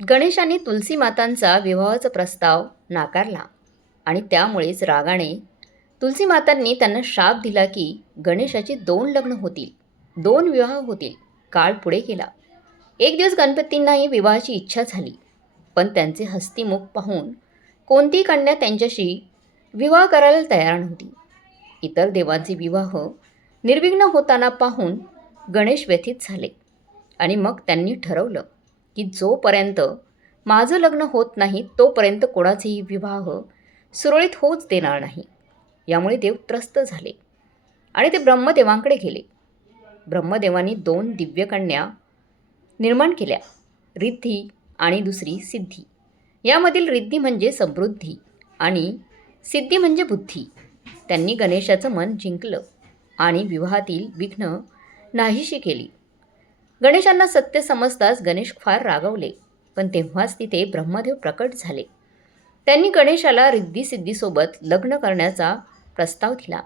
गणेशाने तुलसी मातांचा विवाहाचा प्रस्ताव नाकारला आणि त्यामुळेच रागाने तुलसी मातांनी त्यांना शाप दिला की गणेशाची दोन लग्न होतील दोन विवाह होतील काळ पुढे गेला. एक दिवस गणपतींनाही विवाहाची इच्छा झाली पण त्यांचे हस्तीमुख पाहून कोणती कन्या त्यांच्याशी विवाह करायला तयार नव्हती. इतर देवांचे विवाह निर्विघ्न होताना पाहून गणेश व्यथित झाले आणि मग त्यांनी ठरवलं की जोपर्यंत माझं लग्न होत नाही तोपर्यंत कोणाचेही विवाह सुरळीत होऊच देणार नाही. यामुळे देव त्रस्त झाले आणि ते ब्रह्मदेवांकडे गेले. ब्रह्मदेवांनी दोन दिव्यकन्या निर्माण केल्या रिद्धी आणि दुसरी सिद्धी. यामधील रिद्धी म्हणजे समृद्धी आणि सिद्धी म्हणजे बुद्धी. त्यांनी गणेशाचं मन जिंकलं आणि विवाहातील विघ्न नाहीशी केली. गणेशांना सत्य समजताच गणेश फार रागवले. पण तेव्हाच तिथे ब्रह्मदेव प्रकट झाले. त्यांनी गणेशाला रिद्धी-सिद्धीसोबत लग्न करण्याचा प्रस्ताव दिला.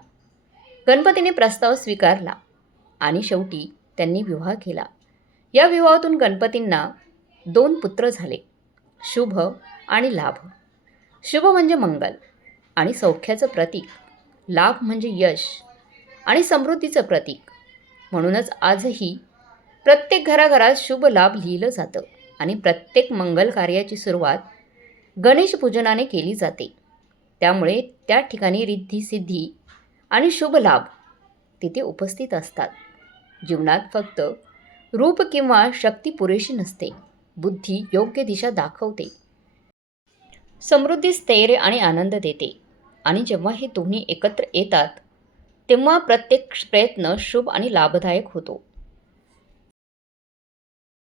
गणपतीने प्रस्ताव स्वीकारला आणि शेवटी त्यांनी विवाह केला. या विवाहातून गणपतींना दोन पुत्र झाले शुभ आणि लाभ. शुभ म्हणजे मंगल आणि सौख्याचं प्रतीक. लाभ म्हणजे यश आणि समृद्धीचं प्रतीक. म्हणूनच आजही प्रत्येक घराघरात शुभ लाभ लिहिलं जातं आणि प्रत्येक मंगल कार्याची सुरुवात गणेश पूजनाने केली जाते. त्यामुळे त्या ठिकाणी रिद्धी सिद्धी आणि शुभ लाभ तिथे उपस्थित असतात. जीवनात फक्त रूप किंवा शक्ती पुरेशी नसते बुद्धी योग्य दिशा दाखवते. समृद्धी स्थैर्य आणि आनंद देते. आणि जेव्हा हे दोन्ही एकत्र येतात तेव्हा प्रत्येक प्रयत्न शुभ आणि लाभदायक होतो.